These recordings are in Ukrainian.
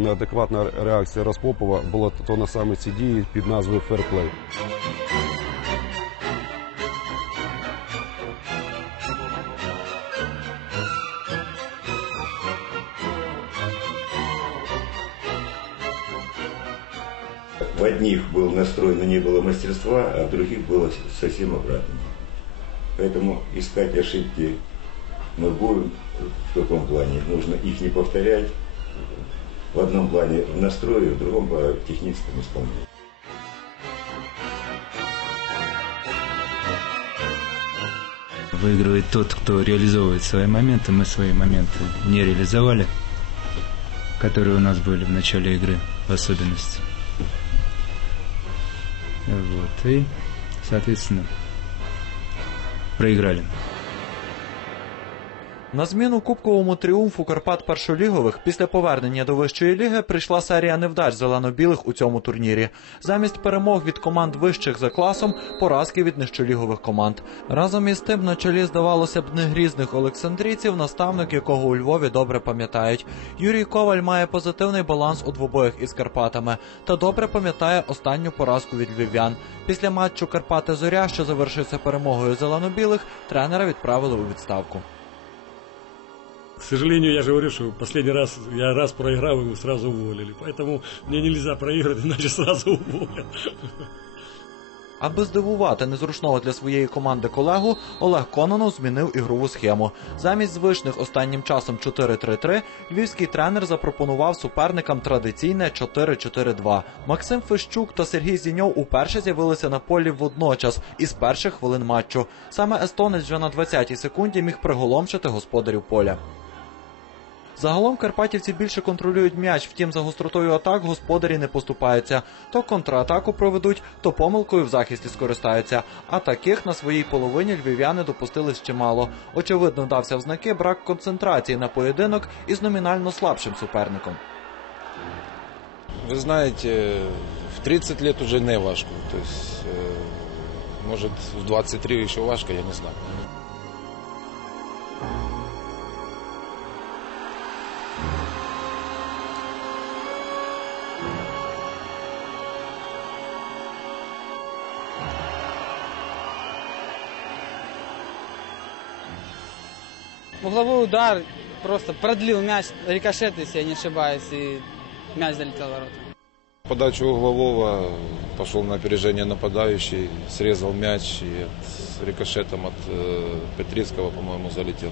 Неадекватна реакція Распопова була то на саме ці дії під назвою ферплей. В одних был настрой, но не было мастерства, а в других было совсем обратно. Поэтому искать ошибки мы будем в каком плане. Нужно их не повторять. в одном плане в настрое, в другом по техническому исполнению. Выигрывает тот, кто реализовывает свои моменты. Мы свои моменты не реализовали, которые у нас были в начале игры в особенности. Вот. И, соответственно, проиграли. На зміну кубковому тріумфу Карпат першолігових після повернення до вищої ліги прийшла серія невдач зелено-білих у цьому турнірі. Замість перемог від команд вищих за класом поразки від нижчолігових команд. Разом із тим на чолі здавалося б негрізних олександрійців, наставник якого у Львові добре пам'ятають. Юрій Коваль має позитивний баланс у двобоях із Карпатами та добре пам'ятає останню поразку від львів'ян. Після матчу Карпати Зоря, що завершився перемогою зелено-білих, тренера відправили у відставку. К сожалению, я же говорю, что последний раз я раз проиграл, его сразу уволили. Поэтому мне нельзя проигрывать, иначе сразу уволят. Аби здивувати незручного для своєї команди колегу, Олег Кононов змінив ігрову схему. Замість звичних останнім часом 4-3-3 львівський тренер запропонував суперникам традиційне 4-4-2. Максим Фищук та Сергій Зіньов уперше з'явилися на полі водночас із перших хвилин матчу. Саме естонець вже на 20-й секунді міг приголомшити господарів поля. Загалом карпатівці більше контролюють м'яч, втім за гостротою атак господарі не поступаються. То контратаку проведуть, то помилкою в захисті скористаються. А таких на своїй половині львів'яни допустили ще мало. Очевидно, дався в знаки брак концентрації на поєдинок із номінально слабшим суперником. Вы знаете, в 30 лет уже не важко. То есть, э, может, в 23 еще важко, я не знаю. Угловой удар просто продлил мяч, рикошет, если я не ошибаюсь, и мяч залетел в ворота. Подачу углового пошел на опережение нападающий, срезал мяч и от- рикошетом от э, Петрицкого, по-моему, залетел.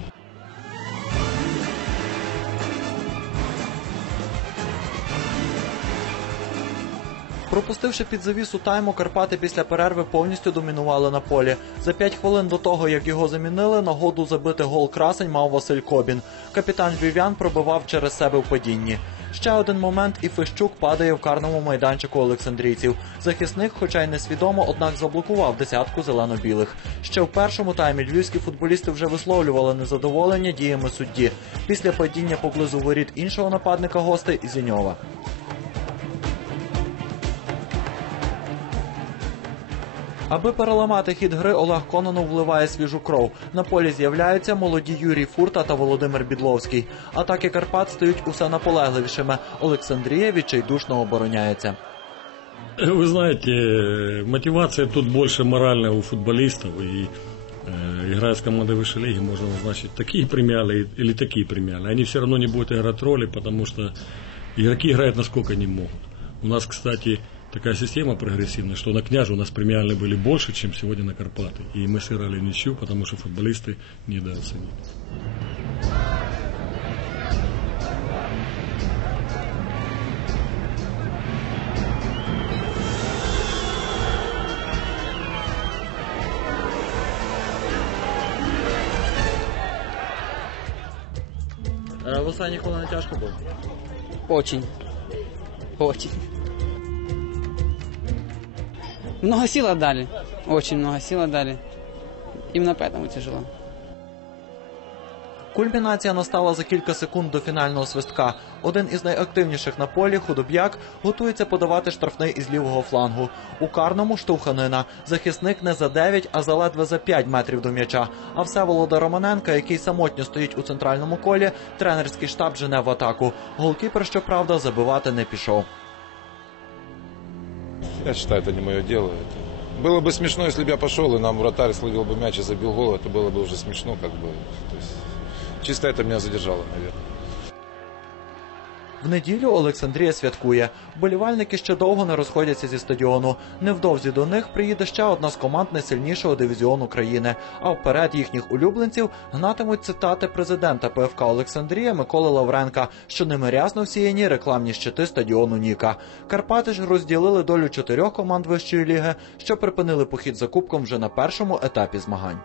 Пропустивши під завісу тайму, Карпати після перерви повністю домінували на полі. За п'ять хвилин до того, як його замінили, нагоду забити гол красень мав Василь Кобін. Капітан Львів'ян пробивав через себе в падінні. Ще один момент, і Фищук падає в карному майданчику олександрійців. Захисник, хоча й несвідомо, однак заблокував десятку зелено-білих. Ще в першому таймі львівські футболісти вже висловлювали незадоволення діями судді після падіння поблизу воріт іншого нападника гостей Зіньова. Аби переламати хід гри, Олег Кононов вливає свіжу кров. На полі з'являються молоді Юрій Фурта та Володимир Бідловський. Атаки Карпат стають усе наполегливішими. Олександрія відчайдушно обороняється. Вы знаете, мотивация тут больше моральная у футболистов. И э, играя с командой высшей лиги, можно назначить такие премиалы или такие премиалы. Они все равно не будут играть роли, потому что игроки играют насколько они могут. У нас, кстати, такая система прогрессивная, что на княже у нас премиальные были больше, чем сегодня на Карпаты. И мы сыграли ничью, потому что футболисты недооценили. Е, В останні хвилини тяжко було. Очень. Очень. Много сил отдали. Очень много сил отдали. Именно поэтому тяжело. Кульмінація настала за кілька секунд до фінального свистка. Один із найактивніших на полі худоб'як готується подавати штрафний із лівого флангу. У карному штовханина. Захисник не за 9, а за ледве за 5 метрів до м'яча. А Всеволода Романенка, який самотньо стоїть у центральному колі, тренерський штаб жене в атаку. Голкіпер, щоправда, забивати не пішов. Я считаю, это не мое дело. Это- Было бы смешно, если бы я пошел, и нам вратарь словил бы мяч и забил гол. Это было бы уже смешно, как бы. То есть, чисто это меня задержало, наверное. В неділю Олександрія святкує. Болівальники ще довго не розходяться зі стадіону. Невдовзі до них приїде ще одна з команд найсильнішого дивізіону країни. А вперед їхніх улюбленців гнатимуть цитати президента ПФК Олександрія Миколи Лавренка, що ними рясно всіяні рекламні щити стадіону Ніка. Карпати ж розділили долю чотирьох команд вищої ліги, що припинили похід за кубком вже на першому етапі змагань.